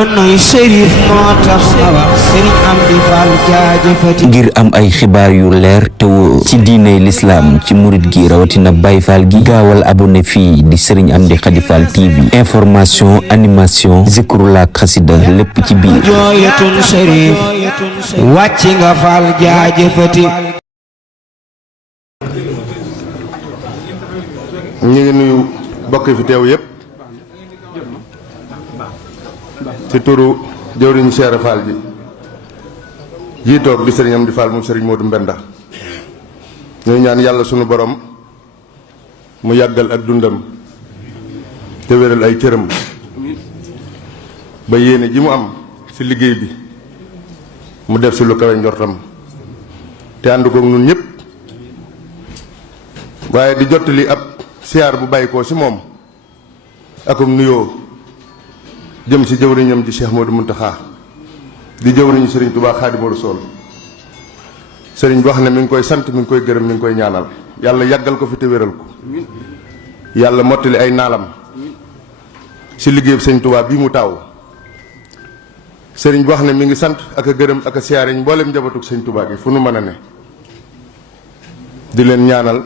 donnoy Sërif moo tax awa Sëriñ Amdi Fall jaajëfati. ngir am ay xibaar yu leer te wóor ci diine l'islam ci murit gi rawatina Baye Fall gi gaawal abonné fii di Sëriñ Amdi Khady Fall TV. information animation zikrullah xasida lépp ci biir. jooyatun Sërif wàcc nga Fall jaajëfati. ñu ngi nuyu bokk fi teew yépp ci turu jëwriñu Cheikh Fall ji jii toog di Sëriñ Amdi Fall moom Sëriñ Modou Mbenda. ñooy ñaan yàlla sunu borom mu yàggal ak dundam te wéral ay cëram ba yéene ji mu am ci liggéey bi mu def ci lu kawe njortam te ànd koog nun ñëpp waaye di jottali ab siyaar bu bàyyi ko ci moom akum nuyoo jëm ci jëwriñam di Cheikh Modou Mountakha di jëwriñu Sëriñ Touba Xaadimu Rasuul. sëriñ bi wax ne mi ngi koy sant mi ngi koy gërëm mi ngi koy ñaanal yàlla yàggal ko fi te wéral ko yàlla mottali ay naalam ci liggéeyub Sëriñ Touba bii mu taaw. sëriñ bi wax ne mi ngi sant ak a gërëm ak a siyaare mboolem njabootug Sëriñ Touba gi fu nu mën a ne di leen ñaanal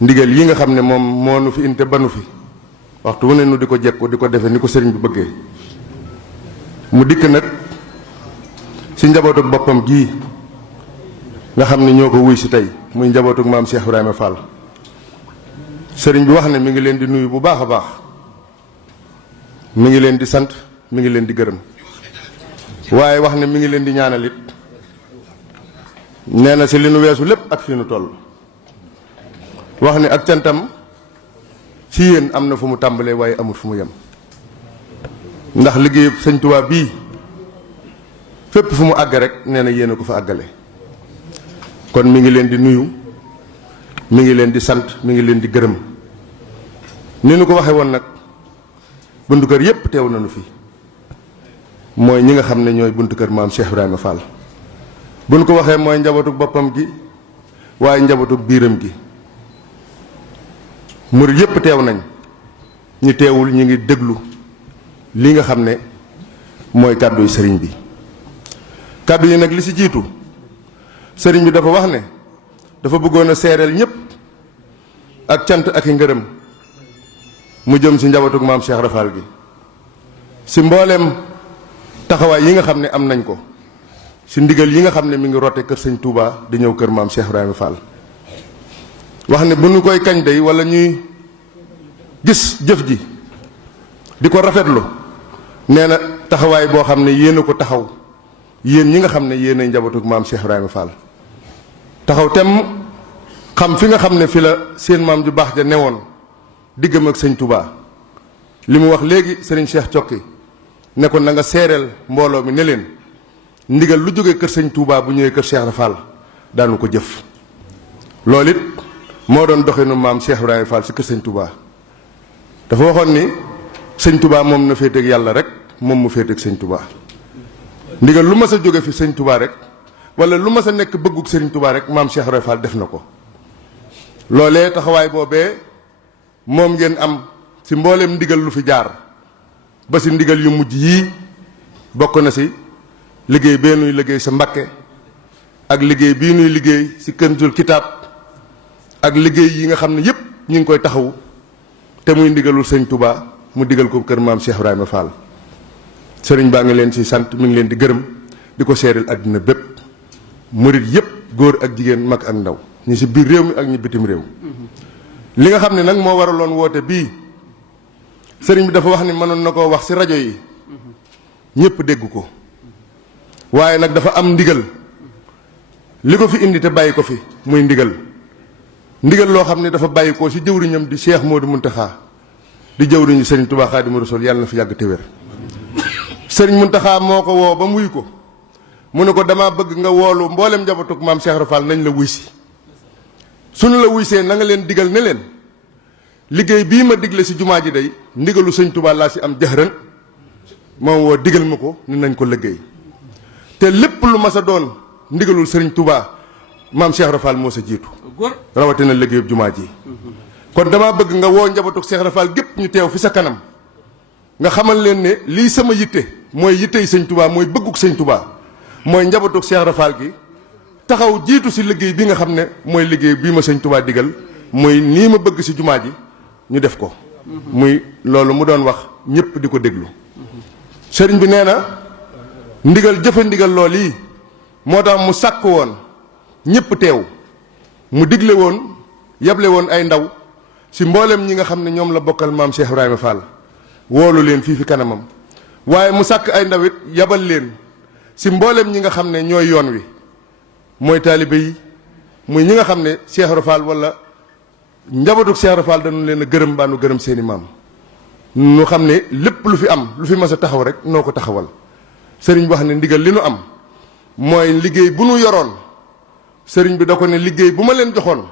ndigal yi nga xam ne moom moo nu fi inte ba nu fi waxtu wu ne nu di ko jekku di ko defe ni ko sëriñ bi bëggee mu dikk nag ci njabootug boppam gii nga xam ne ñoo ko wuy si tey muy njabootug maam Cheikh Ibrahima Fall. sëriñ bi wax ne mi ngi leen di nuyu bu baax a baax mi ngi leen di sant mi ngi leen di gërëm waaye wax ne mi ngi leen di ñaanal it nee na ci li nu weesu lépp ak fi nu toll. wax ne ak cantam ci yéen am na fu mu tàmbalee waaye amul fu mu yem ndax liggéeyub Sëñ Tuubaa bii fépp fu mu àgg rek nee na yéen a ko fa àggale. kon mi ngi leen di nuyu mi ngi leen di sant mi ngi leen di gërëm ni nu ko waxe woon nag buntu kër yépp teew nañu fi mooy ñi nga xam ne ñooy buntu kër maam Cheikh Ibrahima Fall. bu nu ko waxee mooy njabootug boppam gi waaye njabootug biiram gi. murit yépp teew nañ ñi teewul ñi ngi déglu li nga xam ne mooy kàddu yi sëriñ bi. kàddu yi nag li ci jiitu sëriñ bi dafa wax ne dafa bëggoon a seereel ñépp ak cant ak i ngërëm mu jëm ci njabootug maam Cheikh Rafal gi ci mbooleem taxawaay yi nga xam ne am nañ ko ci ndigal yi nga xam ne mi ngi rote kër sëñ Touba di ñëw kër maam Cheikh Ibrahima Fall. wax ne bu ñu koy kañ day wala ñuy gis jëf ji di ko rafetlu nee na taxawaay boo xam ne yéen a ko taxaw yéen ñi nga xam ne yéen ay njabootug maam Cheikh Ibrahima Fall. taxaw tem xam fi nga xam ne fi la seen maam ju baax ja newoon diggam ak sëñ Touba li mu wax léegi sëriñ Cheikh Cokki ne ko na nga seereel mbooloo mi ne leen ndigal lu jógee kër sëñ Touba bu ñëwee kër Cheikh Fall daanu ko jëf. loolu it moo doon doxinu maam Cheikh Ibrahima Fall ci kër sëñ Touba dafa waxoon ni sëñ Touba moom na féeteeg yàlla rek moom mu féeteeg sëñ Touba. ndigal lu mas a jóge fi sëñ Touba rek wala lu mas a nekk bëggug sëriñ Touba rek maam Cheikh Ibrahima Fall def na ko. loolee taxawaay boobee moom ngeen am ci mbooleem ndigal lu fi jaar ba ci ndigal yu mujj yii bokk na ci liggéey bee nuy liggéey sa Mbakke ak liggéey bii nuy liggéey ci Kanzul Kitaab ak liggéey yi nga xam ne yépp ñu ngi koy taxawu te muy ndigalul sëñ Touba mu digal ko kër maam Cheikh Ibrahima Fall. sëriñ baa ngi leen ci sant mi ngi leen di gërëm di ko seereel àddina bépp murit yépp góor ak jigéen mag ak ndaw ñi ci biir réew mi ak ñi bitim réew. li nga xam ne nag moo waraloon woote bii sëriñ bi dafa wax ni mënoon na koo wax ci rajo yi ñépp dégg ko waaye nag dafa am ndigal li ko fi indi te bàyyi ko fi muy ndigal loo xam ne dafa bàyyi ko ci jëwriñam di Cheikh Modou Mountakha di jëwriñu sëriñ Touba Xaadimu Rasuul yàlla na fi yàgg te wér. sëriñ Mountakha moo ko woo ba mu wuy ko mu ne ko dama bëgg nga woolu mboolem njabootug maam Cheikh Rafal nañ la wuy si suñu la wuy see na nga leen digal ne leen liggéey bii ma digle ci jumaa ji day ndigalu sëñ Touba laa ci am jëxërën moom woo digal ma ko ni nañ ko liggéey te lépp lu mas a doon ndigalul sëriñ Touba maam Cheikh Rafal moo sa jiitu rawatina liggéeyub jumaa ji kon dama bëgg nga woo njabootug Cheikh Rafal gépp ñu teew fi sa kanam nga xamal leen ne lii sama yitte mooy yittey sëñ Touba mooy bëgguk sëñ Touba mooy njabootug Cheikh Rafal gi taxaw jiitu si liggéey bi nga xam ne mooy liggéey bii ma sëñ Touba digal muy nii ma bëgg si jumaa ji ñu def ko muy loolu mu doon wax ñëpp di ko déglu sëriñ bi nee na ndigal jëfe ndigal lool yi moo tax mu sàkk woon ñëpp teew mu digle woon yable woon ay ndaw si mboolem ñi nga xam ne ñoom la bokkal maam Cheikh Ibrahima Fall woolu leen fii fi kanamam waaye mu sàkk ay ndaw it yabal leen si mboolem ñi nga xam ne ñooy yoon wi mooy taalibe yi muy ñi nga xam ne Cheikh Ibrahima Fall wala njabootu Cheikh Ibrahima Fall dañu leen a gërëm baa nu gërëm seeni maam ñu xam ne lépp lu fi am lu fi mas a taxaw rek noo ko taxawal sëriñ bi wax ne ndigal li nu am mooy liggéey bu nu yoroon sëriñ bi da ko ne liggéey bu ma leen joxoon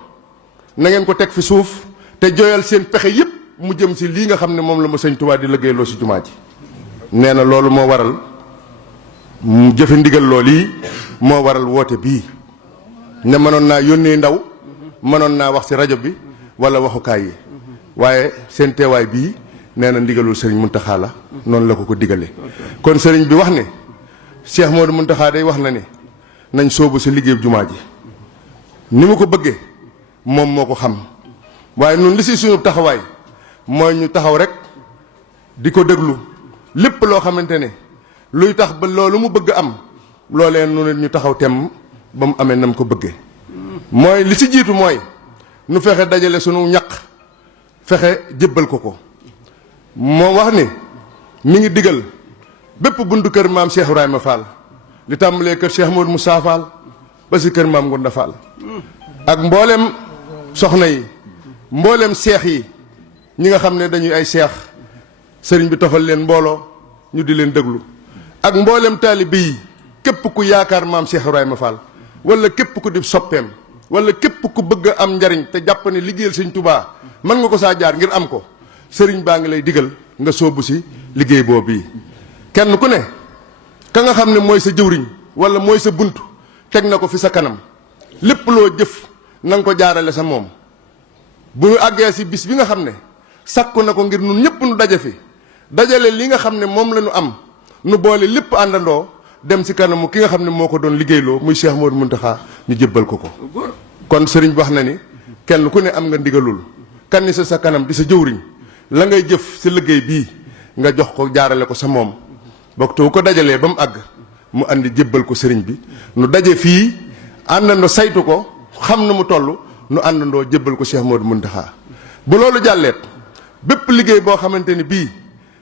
na ngeen ko teg fi suuf te jooyal seen pexe yépp mu jëm si lii nga xam ne moom la ma sëñ Tuubaa di liggéeyloo si jumaa ji nee na loolu moo waral mu jëfe ndigal lool yi moo waral woote bii ne mënoon naa yónnee ndaw mënoon naa wax si rajo bi wala waxukaay yi waaye seen teewaay bii nee na ndigalul sëriñ Muntaxa la noonu la ko digale kon sëriñ bi wax ne Cheikh Modou Muntaxa day wax na ne nañ soobu si liggéeyu jumaa ji ni mu ko bëggee moom moo ko xam waaye nun li si suñu taxawaay mooy ñu taxaw rek di ko déglu lépp loo xamante ne luy tax ba loolu mu bëgg am loolee nu ñu taxaw temm ba mu amee nam ko bëggee mooy li si jiitu mooy nu fexe dajale sunu ñaq fexe jébbal ko ko moo wax ni mi ngi digal bépp buntu kër maam Cheikh Ibrahima Fall li tàmbalee kër Cheikh Modou Moussa Fall ba si kër maam Ngunda Fall ak mboolem soxna yi mboolem seex yi ñi nga xam ne dañuy ay seex sëriñ bi tofal leen mbooloo ñu di leen déglu ak mboolem taalibe yi képp ku yaakaar maam Cheikh Ibrahima Fall wala képp ku di soppeem wala képp ku bëgg a am njariñ te jàpp ne liggéeyal sëñ Touba mën nga ko saa jaar ngir am ko sëriñ baa ngi lay digal nga sóobu si liggéey boobu yi kenn ku ne ka nga xam ne mooy sa jëwriñ wala mooy sa bunt teg na ko fi sa kanam lépp loo jëf na nga ko jaarale sa moom bu ñu àggee si bis bi nga xam ne sàkku na ko ngir nun ñëpp nu daje fi dajale li nga xam ne moom la ñu am nu boole lépp àndandoo dem si kanamu ki nga xam ne moo ko doon liggéeyloo muy Cheikh Modou Mountakha ñu jébbal ko ko kon sëriñ bi wax na ni kenn ku ne am nga ndigalul kan ni sa kanam di sa jëwriñ la ngay jëf si liggéey bii nga jox ko jaarale ko sa moom bokk ko dajalee ba mu àgg mu andi jébbal ko sëriñ bi nu daje fii àndandoo saytu ko xam na mu toll nu àndandoo jébbal ko Cheikh Modou Mountakha bu loolu jàlleet bépp liggéey boo xamante ni bii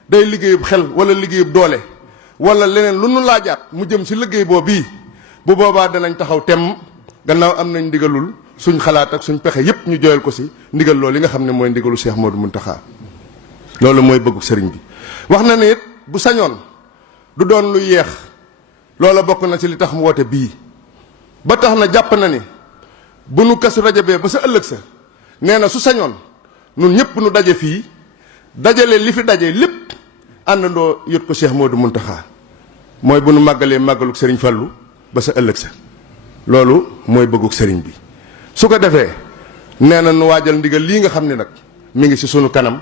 day liggéeyub xel wala liggéeyub doole wala leneen lu nu laajaat mu jëm si liggéey boo bii bu boobaa danañ taxaw temm gannaaw am nañ ndigalul suñ xalaat ak suñ pexe yépp ñu jooyal ko si ndigal loolu li nga xam ne mooy ndigalu Cheikh Modou Mountakha loolu mooy bëggu sëriñ bi wax na ne it bu sañoon du doon lu yeex loola bokk na ci li tax mu woote bii ba tax na jàpp na ni bu nu Kazu Rajab ba sa ëllëg sa nee na su sañoon nun ñëpp nu daje fii dajale li fi daje lépp àndandoo yot ko Cheikh Modou Mountakha mooy bu nu màggalee màggaluk sëriñ Fallu ba sa ëllëg sa loolu mooy bëgguk sëriñ bi su ko defee nee na nu waajal ndigal lii nga xam ne nag mi ngi ci sunu kanam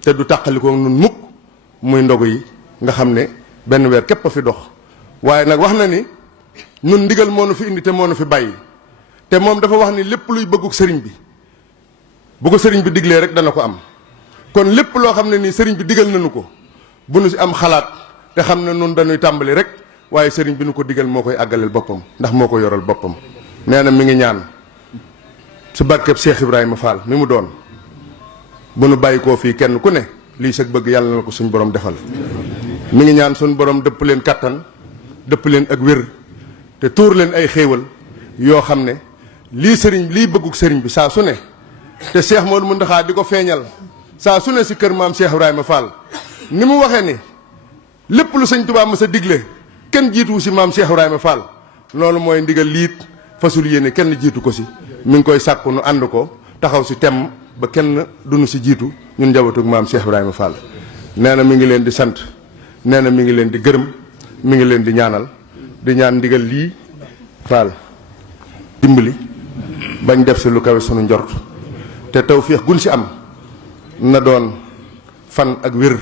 te du tàqalikoo nun mukk muy ndogu yi nga xam ne benn weer képp a fi dox waaye nag wax na ni nun ndigal moo nu fi indi te moo nu fi bàyyi te moom dafa wax ni lépp luy bëgguk sëriñ bi bu ko sëriñ bi diglee rek dana ko am kon lépp loo xam ne nii sëriñ bi digal nañu ko bu nu si am xalaat te xam ne nun dañuy tàmbali rek waaye sëriñ bi nu ko digal moo koy àggaleel boppam ndax moo ko yoral boppam nee na mi ngi ñaan su barkeb Cheikh Ibrahima Fall mi mu doon bu nu bàyyi koo fii kenn ku ne lii sag bëgg yàlla na ko suñ borom defal mi ngi ñaan suñ borom dëpp leen kattan dëpp leen ak wér te tuur leen ay xéewal yoo xam ne lii sëriñ lii bëgguk sëriñ bi saa su ne te Cheikh Modou Mountakha di ko feeñal saa su ne si kër maam Cheikh Ibrahima Fall ni mu waxee ni lépp lu sëñ Tuubaa ma sa digle kenn jiituwu si maam Cheikh Ibrahima Fall loolu mooy ndigal liit fasul yéene kenn jiitu ko si mi ngi koy sàkku nu ànd ko taxaw si temm ba kenn duñu si jiitu ñun njabootug maam Cheikh Ibrahima Fall nee na mi ngi leen di sant nee na mi ngi leen di gërëm mi ngi leen di ñaanal di ñaan ndigal lii Fall dimbali bañ def si lu kawe sunu njort te tawféex gun si am na doon fan ak wér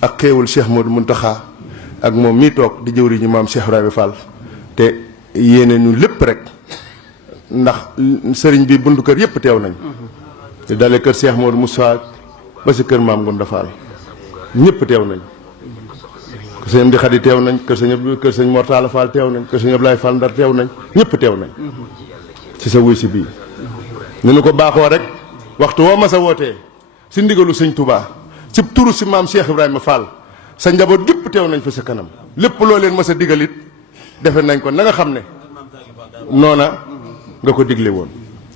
ak xéewal Cheikh Modou Mountakha ak moom mii toog di jëwriñu maam Cheikh Ibrahima Fall te yéene ñu lépp rek ndax sëriñ bi buntu kër yëpp teew nañ te dale kër Cheikh Modou Moussa ba si kër maam Gonda Fall ñëpp teew nañ kër sëñ Amdi Xadi teew nañ kër sëñ Mortala Fall teew nañ kër sëñ Ablaye Fall Ndar teew nañ ñëpp teew nañ ci sa wuy si bii ni nu ko baaxoo rek waxtu woo ma sa wootee si ndigalu sëñ Touba ci turu si maam Cheikh Ibrahima Fall sa njaboot gépp teew nañ fa sa kanam lépp loo leen ma sa digalit defe nañ ko na nga xam ne noona nga ko digle woon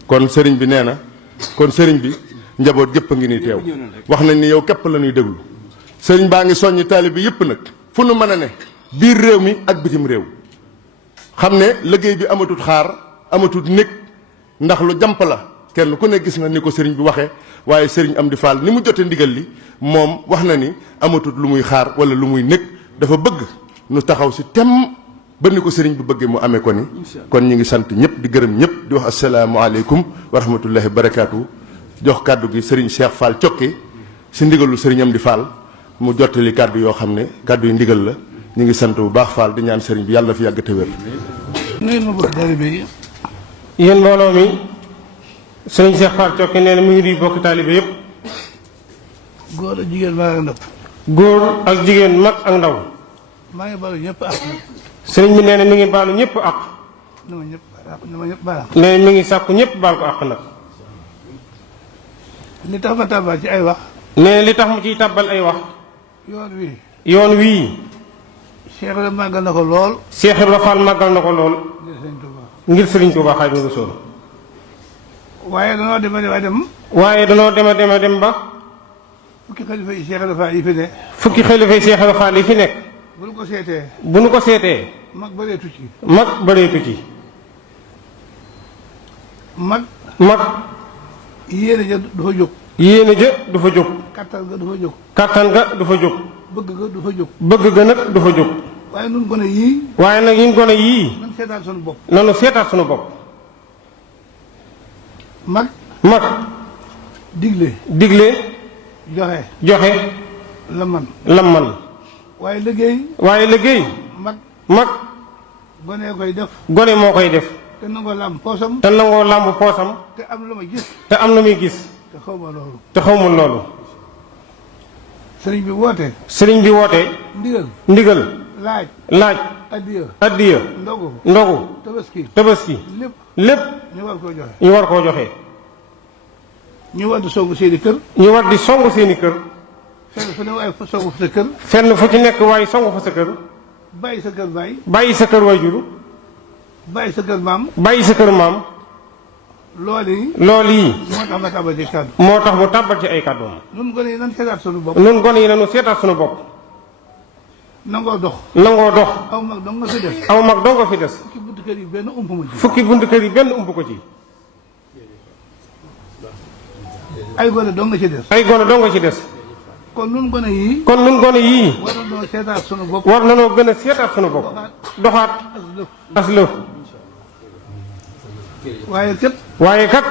kon sëriñ bi nee na kon sëriñ bi njaboot gépp a ngi nii teew wax nañ ni yow képp la ñuy déglu sëriñ baa ngi soññi taalibe bi yëpp nag fu nu mën a ne biir réew mi ak bitim réew xam ne liggéey bi amatut xaar amatut nekk ndax lu jàmp la kenn ku ne gis na ni ko sëriñ bi waxee waaye sëriñ Amdi Fall ni mu jote ndigal li moom wax na ni amatut lu muy xaar wala lu muy nekk dafa bëgg nu taxaw si tem ba ni ko sëriñ bi bëggee mu amee ko ni kon ñu ngi sant ñëpp di gërëm ñëpp di wax asalaamaaleykum wa rahmatullahi barakaatu jox kàddu gi sëriñ Cheikh Fall Cokke si ndigalu sëriñ Amdi Fall mu jottali kàddu yoo xam ne kàddu yu ndigal la ñu ngi sant bu baax Fall di ñaan sëriñ bi yàlla na fi yàgg te wér. yéen mbooloo mi sëriñ Cheikh Fall Cokke nee na mu ngi di bokk taalibe yëpp. góor ak jigéen mag ak ndaw. góor ak jigéen mag ak ndaw. maa ngi baalu ñëpp ak. sëriñ bi nee na mi ngi baalu ñëpp ak. na ma ñëpp baal. nee na mi ngi sàkku ñëpp baal ko ak nag. li tax ma tàbbal ci ay wax. nee na li tax mu ciy tàbbal ay wax. yoon wii. Cheikh Ibra màggal na ko lool. Cheikh Ibra Fall màggal na ko lool. ngir sëriñ Touba Xaadimu Rasuul. waaye danoo dem. waaye danoo dem ba. fukki xalifa yi Cheikh Ibra Fall yi fi ne. fukki xalifa yi Cheikh Ibra Fall yi fi nekk. bu nu ko seetee. bu nu ko seetee. mag bëreetu ci. mag bëreetu ci. mag. yéene ja du fa jóg. yéene ja du fa jóg. kattan ga du fa jóg. kattan ga du fa jóg. bëgg ga du fa jóg. bëgg ga nag du fa jóg. waaye nun gone yii. waaye nag ñun gone yii. nan seetaat sunu bopp. nanu seetaat sunu bopp. mag. digle. joxe. la man. waaye liggéey. mag. gone koy def. gone moo koy def. te nangoo làmb poosam. te am lu muy gis. te xaw ma loolu. sëriñ bi woote. ndigal. laaj. addiya. ndogu. tabaski. lépp. ñu war koo joxe. ñu war di songu seeni kër. fenn fu ne waaye songu fa sa kër. fenn fu ci nekk waaye songu fa sa kër. bàyyi sa kër baay. bàyyi sa kër waajur. bàyyi sa kër maam. loolu yi. moo tax mu tàbbal ci ay kàddoom. nun gone yi nanu seetaat sunu bopp. nangoo dox. aw mag dong nga fi des. fukki buntu kër yi benn ump ko ci. ay gone dong nga ci des. kon nun gone yii. war nanoo gën a seetaat sunu bopp. doxaat as lëf. waaye kat.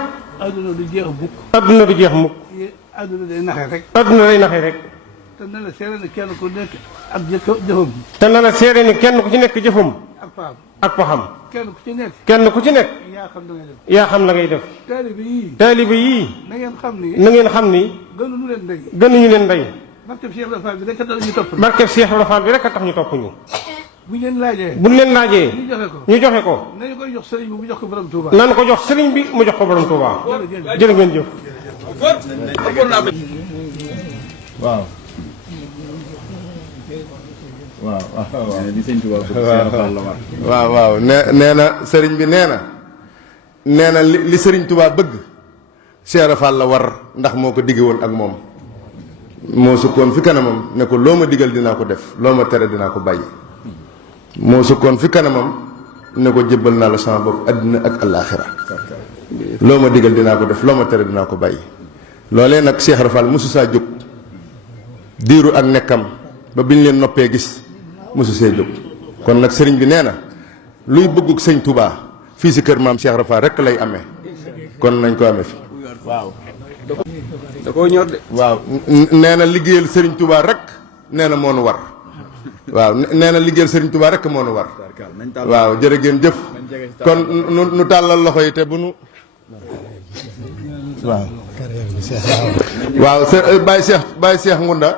adduna du jeex mukk. adduna day naxe rek. te na la seere ni kenn ku nekk ak jëfam. kenn ku ci nekk jëfam. ak paxam. kenn ku ci nekk. yaa xam la ngay def. taalibe yii. na ngeen xam ni. gënuñu leen ndey. barkeb Cheikh Ibra Fall bi rek a tax ñu topp ñu. buñ leen laajee. ñu joxe ko. nañu koy jox sëriñ bi mu jox ko borom Touba. nan ko jox sëriñ bi mu jox ko borom Touba. jërë ngeen jëf. waaw. waaw nee na sëriñ bi nee na li sëriñ Touba bëgg Cheikh Ibra Fall la war ndax moo ko digge woon ak moom moo sukkoon fi kanamam ne ko loo ma digal dinaa ko def loo ma tere dinaa ko bàyyi moo sukkoon fi kanamam ne ko jébbal naa la sama bopp àddina ak àllaaxira loo ma digal dinaa ko def loo ma tere dinaa ko bàyyi loolee nag Cheikh Ibra Fall mosu saa jóg diiru ak nekkam ba biñ leen noppee gis mosu see jóg kon nag sëriñ bi nee na luy bëggug sëñ Touba fii si kër maam Cheikh Ibra Fall rek lay amee kon nañ ko amee fi waaw da koo ñor de waaw nee na liggéeyal sëriñ Touba rek nee na moo nu war waaw nee na liggéeyal Serigne Touba rek moo nu war waaw jërë ngeen jëf kon nu tàllal loxo yi te bu nu waaw Baye Cheikh Ngunda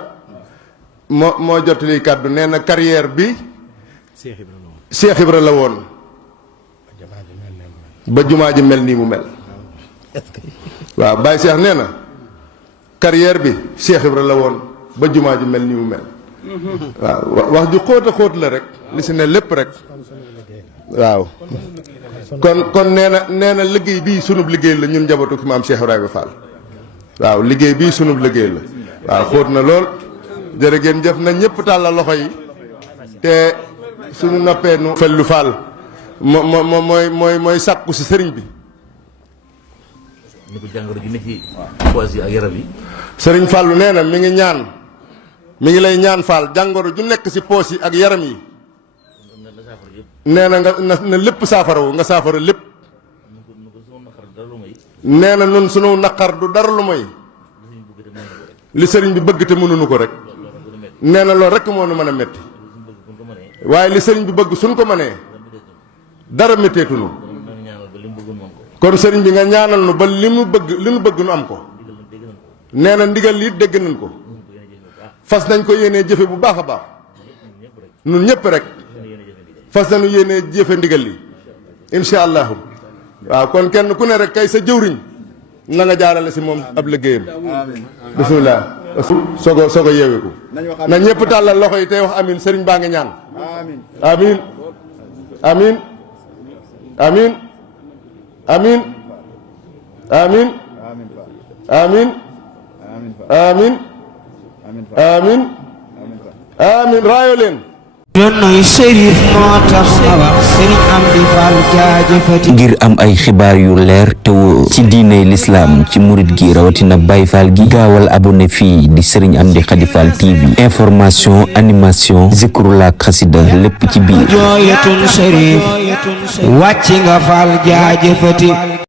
moo jottali kàddu nee na carrière bi Cheikh Ibra la woon ba jumaa ji mel nii mu mel waaw Baye Cheikh nee na carrière bi Cheikh Ibra la woon ba jumaa ji mel nii mu mel waaw wax ju xóot a xóot la rek li si ne lépp rek waaw kon nee na liggéey bii sunub liggéey la ñun njabootu ki maam Cheikh Ibrahima Fall waaw liggéey bii sunub liggéey la waaw xóot na lool jërë ngeen jëf na ñëpp tàllal loxo yi te suñu noppee nu Fallu Fall mooy sàkku si sëriñ bi ni ko jàngoro ji ne ci poos yi ak yaram yi sëriñ Fallu nee na mi ngi lay ñaan Fall jàngoro ju nekk si poos yi ak yaram yi nee na na lépp saafarawu nga saafara lépp nee na nun sunu naqar du dara lu mooy li sëriñ bi bëgg te mënuñu ko rek nee na loolu rek moo nu mën a métti waaye li sëriñ bi bëgg suñ ko mënee dara métteetunu kon sëriñ bi nga ñaanal nu ba li nu bëgg nu am ko nee na ndigal li dégg nañ ko fas nañ ko yéenee jëfe bu baax a baax nun ñëpp rek fas nañu yéenee jëfe ndigal li incha allahu waaw kon kenn ku ne rek kay sa jëwriñ na nga jaarale si moom ab liggéeyam bisimilah sogo yeeweku na ñëpp tàllal loxo yi tey wax amin sëriñ baa ngi ñaan amin amin amin amin amin amin amin amin amin raayo leen donnoy Sërif moo tax ma wax Sëriñ Amdi Fall jaajëfati ngir am ay xibaar yu leer te wóor ci diiney lislaam ci murit gi rawatina Baye Fall gi gaawal abonné fii di Serigne Amdi Khady Fall TV information animation zikrullah xasida lépp ci biir jooyatun Sërif wàcc nga Fall jaajëfati